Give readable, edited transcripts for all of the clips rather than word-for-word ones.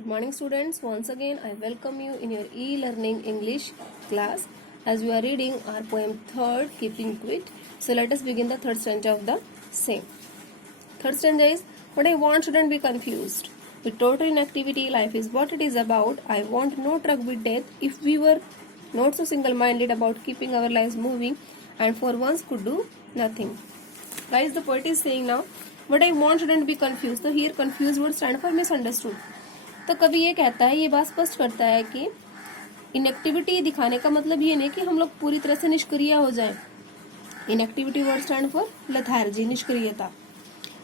Good morning, students. Once again, I welcome you in your e-learning English class as we are reading our poem Third, Keeping Quit. So let us begin the third stanza of the same. Third stanza is, what I want shouldn't be confused. With total inactivity, life is what it is about. I want no truck with death. If we were not so single-minded about keeping our lives moving and for once could do nothing. Guys, the poet is saying now, what I want shouldn't be confused. So here confused would stand for misunderstood. तो कवि ये कहता है, ये बात स्पष्ट करता है कि इनएक्टिविटी दिखाने का मतलब ये नहीं कि हम लोग पूरी तरह से निष्क्रिय हो जाएं। Inactivity word stand for lethargy, निष्क्रियता।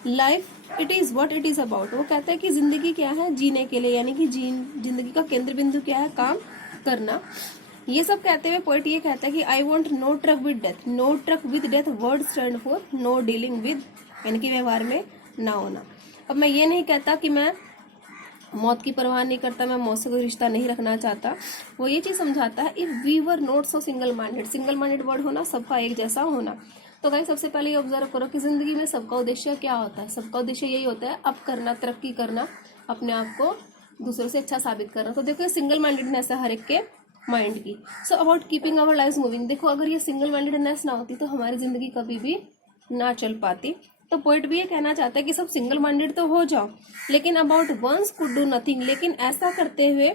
Life it is what it is about, वो कहता है कि जिंदगी क्या है, जीने के लिए, यानी कि जिंदगी का केंद्र बिंदु क्या है, काम करना। ये सब कहते हुए पोएट ये कहता है कि I want no truck with death. No truck with death word stand for no dealing with, यानी कि व्यवहार में ना होना। अब मैं ये नहीं कहता कि मैं मौत की परवाह नहीं करता, मैं मौत से कोई रिश्ता नहीं रखना चाहता। वो ये चीज समझाता है, if we were not so single minded. Single minded word होना, सबका एक जैसा होना। तो गाइस सबसे पहले ये ऑब्जर्व करो कि जिंदगी में सबका उद्देश्य क्या होता है। सबका उद्देश्य यही होता है अप करना, तरक्की करना, अपने आप को दूसरों से अच्छा साबित करना। तो देखो ये सिंगल माइंडेडनेस है हर एक के माइंड की। So about keeping our life moving, देखो अगर ये सिंगल माइंडेडनेस ना होती तो हमारी जिंदगी कभी भी ना चल पाती। तो पोइट भी ये कहना चाहता है कि सब सिंगल माइंडेड तो हो जाओ, लेकिन about once could do nothing. लेकिन ऐसा करते हुए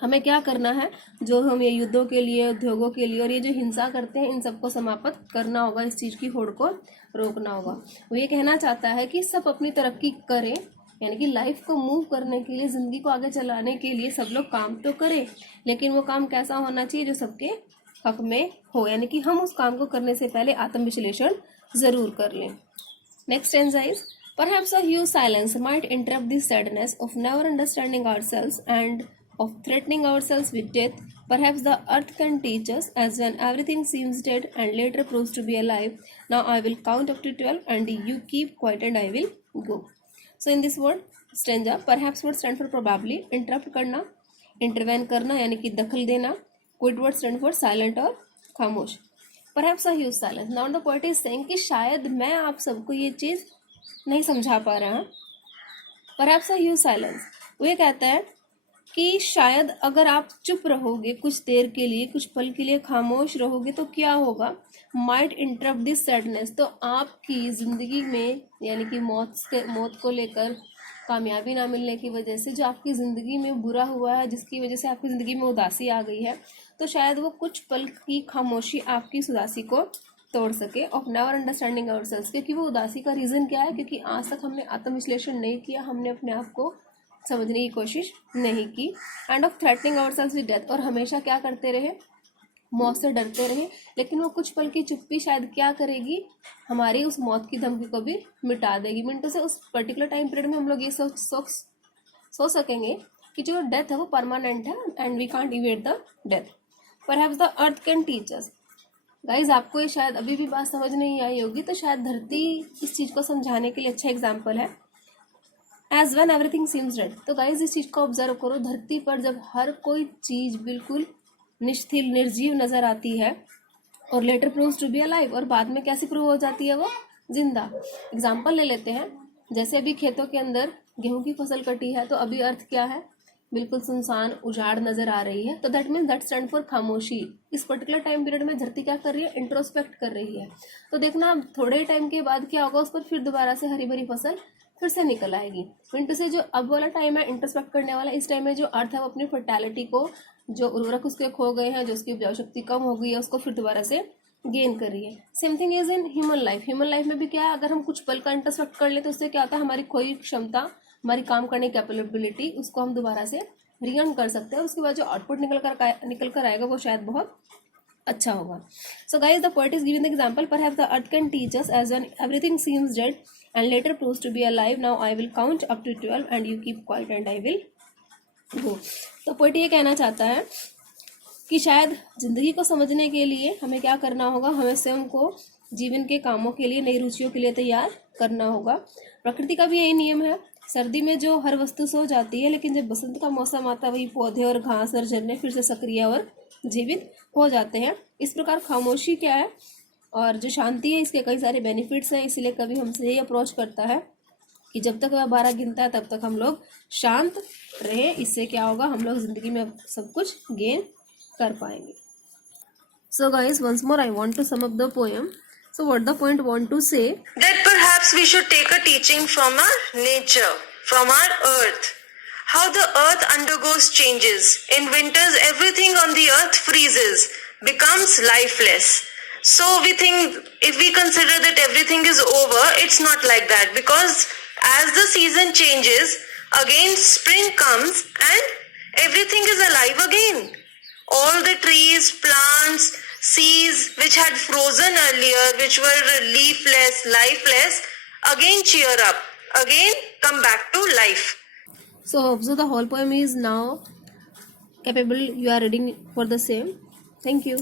हमें क्या करना है, जो हम ये युद्धों के लिए, उद्योगों के लिए और ये जो हिंसा करते हैं, इन सबको समाप्त करना होगा, इस चीज की होड़ को रोकना होगा। वो ये कहना चाहता है कि सब अपनी तरक्की करें, यानी कि लाइफ को मूव करने के लिए, जिंदगी को आगे चलाने के लिए सब लोग काम तो करें, लेकिन वो काम कैसा होना चाहिए जो सबके हक में हो, यानी कि हम उस काम को करने से पहले आत्मविश्लेषण जरूर कर लें। Next stanza is, perhaps a huge silence might interrupt the sadness of never understanding ourselves and of threatening ourselves with death. Perhaps the earth can teach us, as when everything seems dead and later proves to be alive. Now I will count up to 12 and you keep quiet and I will go. So in this word stanza, perhaps word stand for probably, interrupt करना, intervene करना यानी कि दखल देना, quit word stand for silent और खामोश। Perhaps a huge silence. Now the poet is saying कि शायद मैं आप सबको ये चीज नहीं समझा पा रहा। Perhaps a huge silence. वो ये कहता है कि शायद अगर आप चुप रहोगे कुछ देर के लिए, कुछ पल के लिए खामोश रहोगे तो क्या होगा, माइट इंटरप्ट दिस सैडनेस। तो आपकी जिंदगी में, यानी कि मौत को लेकर, कामयाबी ना मिलने की वजह से जो आपकी ज़िंदगी में बुरा हुआ है, जिसकी वजह से आपकी ज़िंदगी में उदासी आ गई है, तो शायद वो कुछ पल की खामोशी आपकी इस उदासी को तोड़ सके। ऑफ नेवर अंडरस्टैंडिंग आवरसेल्व्स, क्योंकि वो उदासी का रीज़न क्या है, क्योंकि आज तक हमने आत्मविश्लेषण नहीं किया, हमने अपने आप को समझने की कोशिश नहीं की। End of threatening ourselves with death, और हमेशा क्या करते रहे, मौत से डरते रहे। लेकिन वो कुछ पल की चुप्पी शायद क्या करेगी, हमारी उस मौत की धमकी को भी मिटा देगी। मिनटों से उस पर्टिकुलर टाइम पीरियड में हम लोग ये सोच सकेंगे कि जो डेथ है वो परमानेंट है and we can't evade the death. Perhaps the earth can teach us. Guys आपको ये शायद अभी भी बात समझ नहीं आई होगी, तो शायद धरती इस चीज को समझाने के लिए अच्छा एग्जाम्पल है। As one everything seems dead, तो गाइज इस चीज को ऑब्जर्व करो, धरती पर जब हर कोई चीज बिल्कुल निश्चिल निर्जीव नजर आती है और later proves to be alive, और बाद में कैसे प्रूव हो जाती है वो जिंदा। एग्जाम्पल ले लेते हैं, जैसे अभी खेतों के अंदर गेहूं की फसल कटी है, तो अभी अर्थ क्या है, बिल्कुल सुनसान उजाड़ नजर आ रही है। तो that means that stand for खामोशी। इस पर्टिकुलर टाइम पीरियड में धरती क्या कर रही है, इंट्रोस्पेक्ट कर रही है। तो देखना थोड़े टाइम के बाद क्या होगा, उस पर फिर दोबारा से हरी भरी फसल फिर से निकल आएगी। विंटर से जो अब वाला टाइम है इंट्रोस्पेक्ट करने वाला, इस टाइम में जो अर्थ है वो अपनी फर्टैलिटी को, जो उर्वरक उसके खो गए हैं, जो उसकी उपजाऊ शक्ति कम हो गई है, उसको फिर दोबारा से गेन कर रही है। Same thing is in human life. Human life में भी क्या है, अगर हम कुछ पल का इंटरसेप्ट कर ले तो उससे क्या होता है, हमारी खोई क्षमता, हमारी काम करने की कैपेबिलिटी, उसको हम दोबारा से रीअर्न कर सकते हैं। उसके बाद जो आउटपुट निकल कर आएगा वो शायद बहुत अच्छा होगा। So guys the poet is giving the example, perhaps the earth can teach us as when everything seems dead and later proves to be alive. Now I will count up to 12 and you keep quiet and I will go. तो poet ये कहना चाहता है कि शायद जिंदगी को समझने के लिए हमें क्या करना होगा, हमें स्वयं को जीवन के कामों के लिए, नई रुचियों के लिए तैयार करना होगा। प्रकृति का भी यही नियम है, सर्दी में जो हर वस्तु सो जाती है, लेकिन जब बसंत का मौसम आता है वही पौधे और घास और झरने फिर से सक्रिय और जीवित हो जाते हैं। इस प्रकार खामोशी क्या है और जो शांति है, इसके कई सारे बेनिफिट्स हैं। इसलिए कभी हमसे यही अप्रोच करता है कि जब तक वह 12 गिनता है तब तक हम लोग शांत रहे, इससे क्या होगा, हम लोग जिंदगी में सब कुछ गेन कर पाएंगे. So guys, once more I want to sum up the poem. So what the poet want to say? That perhaps we should take a teaching from our nature, from our earth. How the earth undergoes changes. In winters, everything on the earth freezes, becomes lifeless. So we think, if we consider that everything is over, it's not like that, because as the season changes, again spring comes and everything is alive again. All the trees, plants, seas which had frozen earlier, which were leafless, lifeless, again cheer up, again come back to life. So the whole poem is now capable. You are reading for the same. Thank you.